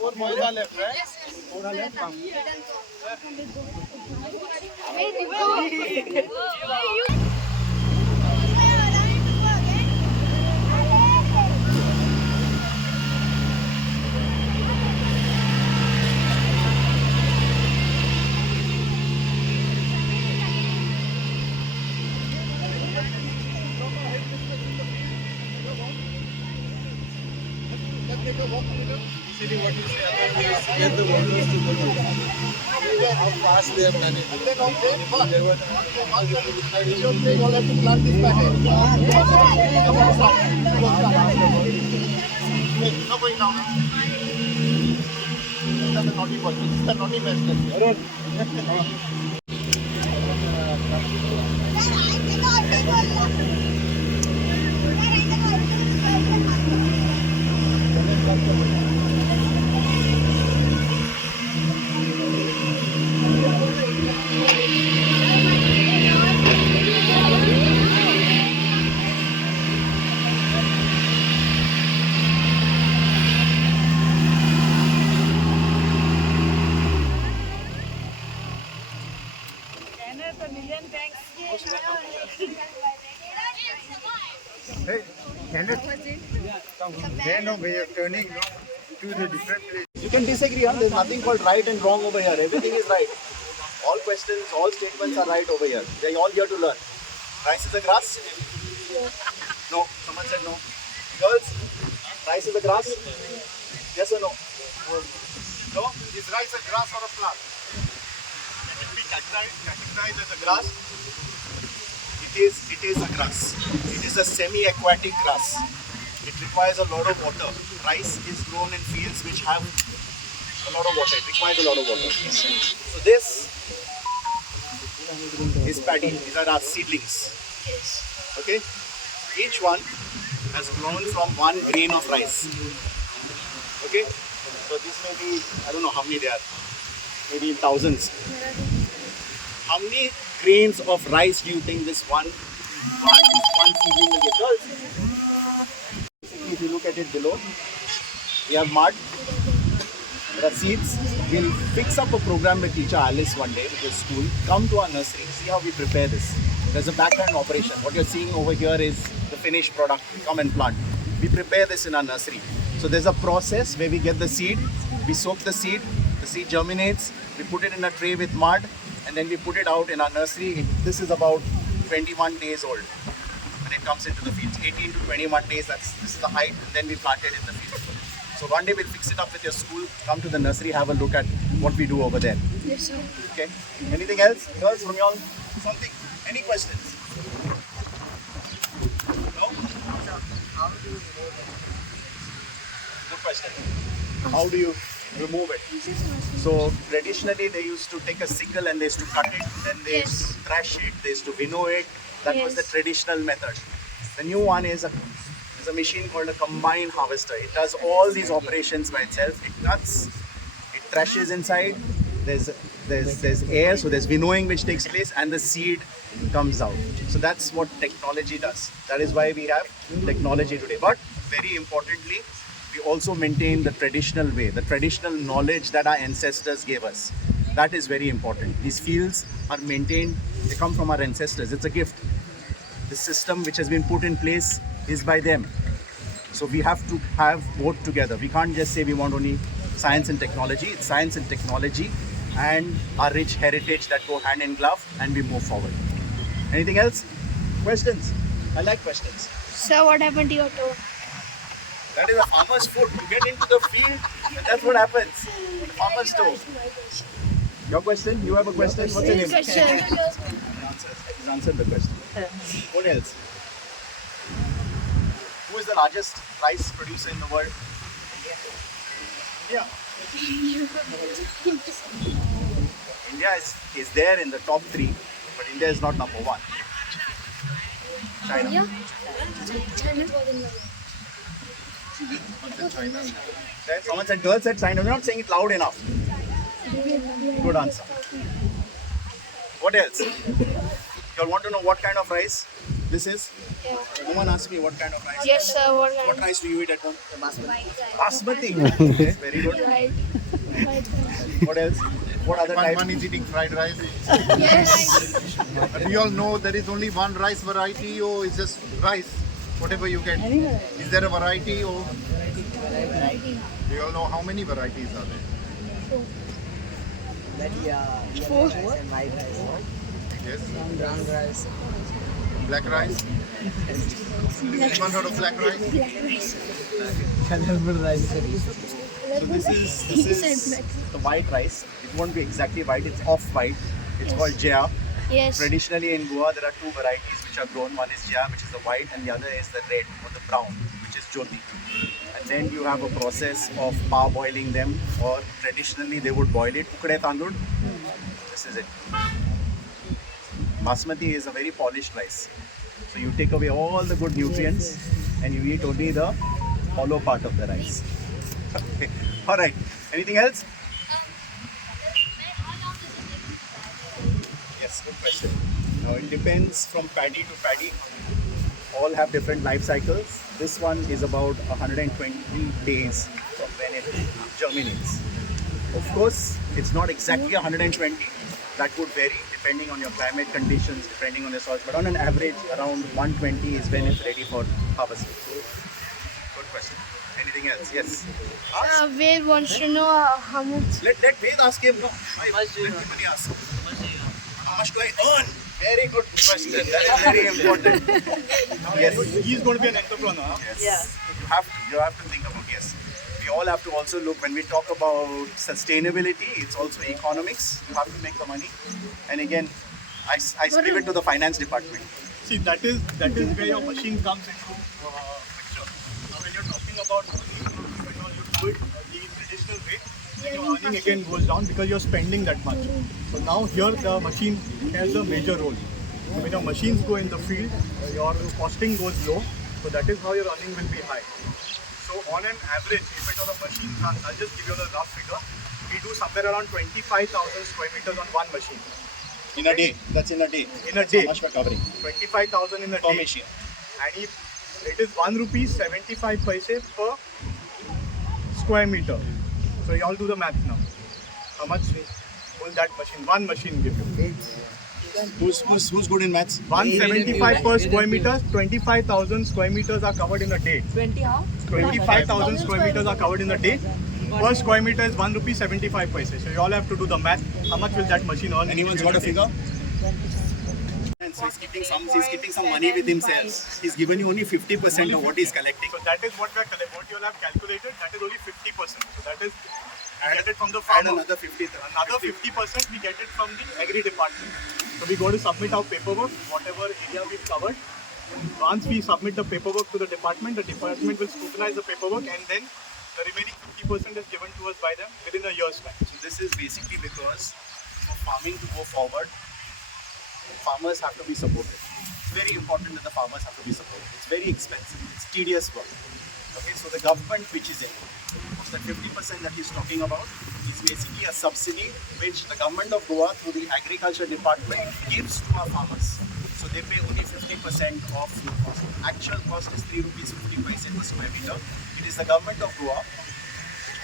Four boys are left, right? Four are left. Initially, what you say about this, get the workers to the road. How fast they have done it. And then there were you all have to plant this by hand. No going down. These are the naughty boys. This is the naughty bastard. Hey, Kenneth, there no way of turning to the different place. You can disagree, huh? There's nothing called right and wrong over here. Everything is right. All questions, all statements are right over here. They're all here to learn. Rice is a grass? No. Someone said no. Girls, rice is a grass? Yes or no? No? Is rice a grass or a plant? It will be categorized as a grass. It is a grass. It is a semi-aquatic grass. It requires a lot of water. Rice is grown in fields which have a lot of water. It requires a lot of water. So this is paddy. These are our seedlings. Okay? Each one has grown from one grain of rice. Okay? So this may be, I don't know how many there are. Maybe in thousands. How many grains of rice do you think this one seedling will get? Girls, if you look at it below, we have mud, there are seeds. We'll fix up a program with teacher Alice one day with the school. Come to our nursery, see how we prepare this. There's a background operation. What you're seeing over here is the finished product. Come and plant. We prepare this in our nursery. So there's a process where we get the seed, we soak the seed germinates, we put it in a tray with mud, and then we put it out in our nursery. This is about 21 days old when it comes into the fields. 18 to 21 days, this is the height, and then we plant it in the field. So one day we'll fix it up with your school. Come to the nursery, have a look at what we do over there. Yes, sir. Okay. Anything else? Girls, from y'all? Something? Any questions? No? How do you remove it? Good question. How do you remove it? So traditionally they used to take a sickle and they used to cut it, then they used to thrash it, they used to winnow it. That was the traditional method. The new one is a machine called a combine harvester. It does all these operations by itself. It cuts, it thrashes inside, there's air, so there's winnowing which takes place, and the seed comes out. So that's what technology does. That is why we have technology today. But very importantly, we also maintain the traditional way, the traditional knowledge that our ancestors gave us. That is very important. These fields are maintained, they come from our ancestors. It's a gift. The system which has been put in place is by them. So we have to have both together. We can't just say we want only science and technology. It's science and technology and our rich heritage that go hand in glove, and we move forward. Anything else? Questions? I like questions. Sir, what happened to your toe? That is a farmer's foot. You get into the field and that's what happens. Farmer's toe. Your question? You have a question? What's your name? Question. He's answered the question. What else? Who is the largest rice producer in the world? India. India is there in the top 3, but India is not number 1. China. Then someone said, girl said China. We're not saying it loud enough. Good answer. What else? You all want to know what kind of rice this is? Woman asked me what kind of rice. Yes, sir. What rice do you eat at home? Basmati. Yes, very good. Right. What else? What other type? One is eating fried rice. Yes. But we all know there is only one rice variety, or it's just rice, whatever you get. Is there a variety, or we all know how many varieties are there? Four. And white rice. Yes. Brown rice. Black rice. One heard of black rice? Colorful rice. So this is the white rice. It won't be exactly white. It's off white. It's called Jaya. Yes. Traditionally in Goa, there are 2 varieties which are grown. One is Jaya, which is the white, and the other is the red or the brown, which is Jyoti. And then you have a process of parboiling them, or traditionally they would boil it. Ukde tandoor. This is it. Basmati is a very polished rice. So you take away all the good nutrients and you eat only the hollow part of the rice. Okay. All right. Anything else? Yes, good question. Now it depends from paddy to paddy. All have different life cycles. This one is about 120 days from when it germinates. Of course, it's not exactly 120. That would vary depending on your climate conditions, depending on your soil. But on an average, around 120 is when it's ready for harvesting. Good question. Anything else? Yes. Ask. Ved wants to know how much. Let Ved ask him. No. Let him ask. How much do I earn? Very good question. That is very important. Yes. He's going to be an entrepreneur. Yes. You have to think about, yes. We all have to also look, when we talk about sustainability, it's also economics. You have to make the money. And again, I leave it to the finance department. See, that is where your machine comes into picture. Now, when you're talking about when you do it the traditional way, then your earning again goes down because you're spending that much. So now here the machine has a major role. So when your machines go in the field, your costing goes low. So that is how your earning will be high. So on an average, if it was a machine run, I'll just give you a rough figure. We do somewhere around 25,000 square meters on one machine. In a day. That's in a day. In a day. How much we're covering? 25,000 in a Per day. machine. And if it is 1 rupee 75 paise per square meter. So you all do the math now. How much will that machine, one machine give you? Who's good in maths? 175 per square meter, 25,000 square meters are covered in a day. 20 how? 25,000 square meters are covered in a day. Per square meter is 1 rupee 75 paise. So you all have to do the math. How much will that machine earn? Anyone's got a figure? And so he's keeping some money with himself. He's given you only 50% of what he's collecting. So that is what you all have calculated. That is only 50%. So that is we get it from the farmer. And another 50. Another 50% we get it from the agri department. So we go to submit our paperwork, whatever area we've covered. Once we submit the paperwork to the department will scrutinize the paperwork, and then the remaining 50% is given to us by them within a year's time. So this is basically because for farming to go forward, farmers have to be supported. It's very important that the farmers have to be supported. It's very expensive. It's tedious work. Okay, so the government pitches in. The 50% that he's talking about is basically a subsidy which the government of Goa through the agriculture department gives to our farmers. So they pay only 50% of the cost. Actual cost is 3 rupees 50 paise per square meter. It is the government of Goa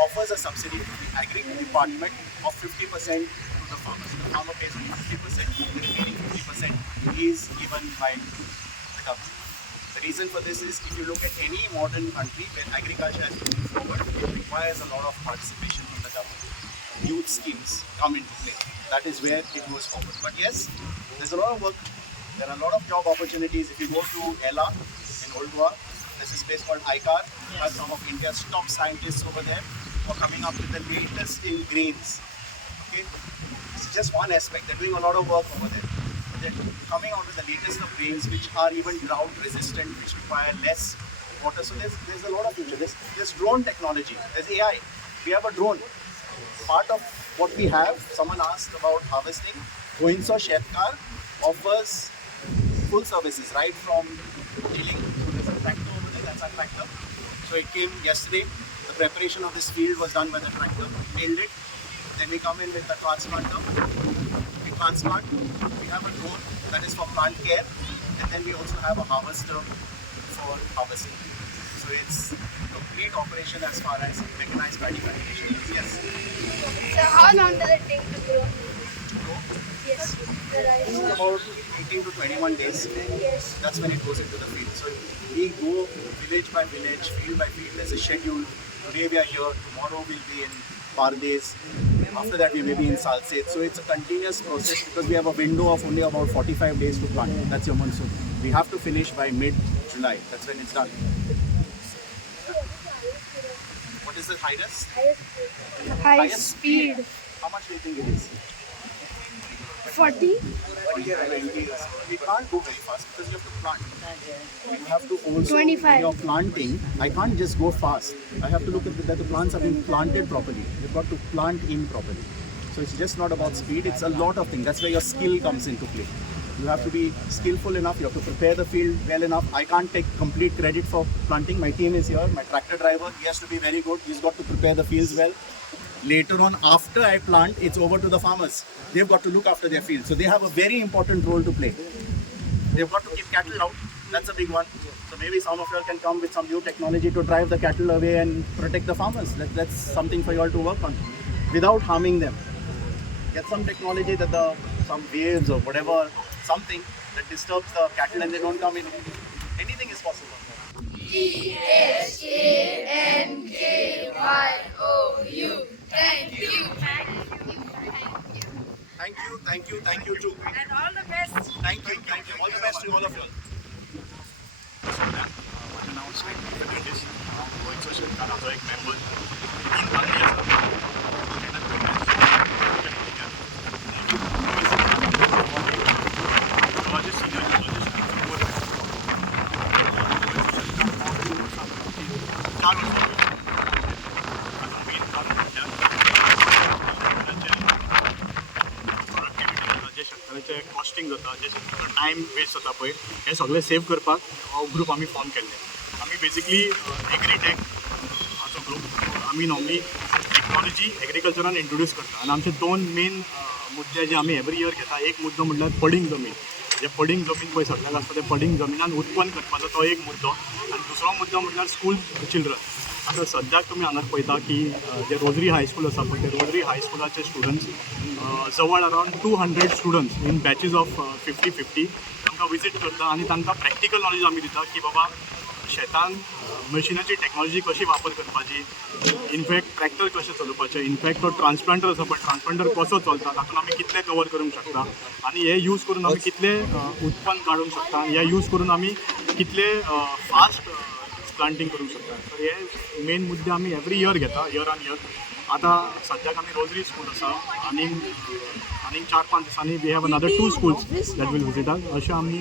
offers a subsidy to the agri department of 50% to the farmers. The farmer pays only 50%, the remaining 50% is given by the government. The reason for this is if you look at any modern country where agriculture has moved forward, it requires a lot of participation from the government. Youth schemes come into play. That is where it goes forward. But yes, there's a lot of work. There are a lot of job opportunities. If you go to Ella in Old Goa, there's a place called ICAR. We have some of India's top scientists over there who are coming up with the latest in grains. Okay, this is just one aspect. They're doing a lot of work over there. They're coming out with the latest of grains which are even drought resistant, which require less water. So there's a lot of future. There's drone technology. There's AI. We have a drone. Part of what we have, someone asked about harvesting. Goinso Shetkar offers full services right from tilling. So there's a tractor over there, that's our tractor. So it came yesterday. The preparation of this field was done by the tractor. We nailed it. Then we come in with the transplanter. We transplant. We have a drone that is for plant care. And then we also have a harvester for harvesting. So it's complete operation as far as mechanized paddy plantation. Yes. So how long does it take to grow? Yes. The rice. About 18 to 21 days. Yes. That's when it goes into the field. So we go village by village, field by field. There's a schedule. Today we are here. Tomorrow we'll be in Pardes. After that we may be in Salset. So it's a continuous process because we have a window of only about 45 days to plant. That's your monsoon. We have to finish by mid-July. That's when it's done. What is the highest? High speed. How much do you think it is? 40. We can't go very fast because you have to plant. You have to also, 25. when you're planting, I can't just go fast. I have to look at that the plants have been planted properly. You've got to plant in properly. So it's just not about speed, it's a lot of things. That's where your skill comes into play. You have to be skillful enough, you have to prepare the field well enough. I can't take complete credit for planting. My team is here, my tractor driver, he has to be very good. He's got to prepare the fields well. Later on, after I plant, it's over to the farmers. They've got to look after their fields. So they have a very important role to play. They've got to keep cattle out. That's a big one. So maybe some of you all can come with some new technology to drive the cattle away and protect the farmers. That's something for you all to work on without harming them. Get some technology that some waves or whatever, something that disturbs the cattle and they don't come in. Anything is possible. T-H-A-N-K-Y-O-U. Thank you. Thank you too. And all the best. Thank you. All the best to all of you all. So that माझं नाव श्री वेंकटेश गोयचो शेतकाराचो एक member तीन party आसा शेतकऱ्याचे costing जाता जे शेतकऱ्याचो time waste जाता पळय हे सगळें save करपाक हो ग्रूप आमी फॉर्म केल्ले आमी बेसिकली एग्रीटेक हाचो ग्रूप आमी नॉर्मली टेक्नॉलॉजी एग्रीकल्चरान इंट्रोड्यूस करता आनी आमचे दोन मेन मुद्दे जे आमी एवरी इयर घेता एक मुद्दो म्हणल्यार पडींग जमीन जे पडींग जमीन पळय सगळ्याक आसता ते पडींग जमिनान उत्पन्न करपाचो तो एक मुद्दो आनी दुसरो मुद्दो म्हणल्यार स्कूल चिल्ड्रन आता सद्याक तुमी हांगा पळयता की जे रोजरी हायस्कूल आसा पळय ते रोजरी हायस्कुलाचे स्टुडंट्स जवळ around 200 students in batches of 50 तांकां विजीट करता आनी तांकां प्रॅक्टिकल नॉलेज आमी दिता की बाबा शेतान मशिनाची टॅक्नॉलॉजी कशी वापर करपाची इनफॅक्ट ट्रॅक्टर कशें चलोवपाचें इनफॅक्ट तो ट्रान्सप्लांटर आसा पळय ट्रान्सप्लांटर कसो चलता तातूंत आमी कितलें कवर करूंक शकता आनी हे यूज करून आमी कितलें उत्पन्न काडूंक शकता हे यूज करून आमी कितले फास्ट प्लांटिंग करूंक शकता तर हे मेन मुद्दे आमी एवरी इयर घेता इयर ऑन इयर आतां सद्याक आमी रोजरी स्कूल आसा आनीक 4-5 दिसांनी we have another 2 schools that will visit us अशें आमी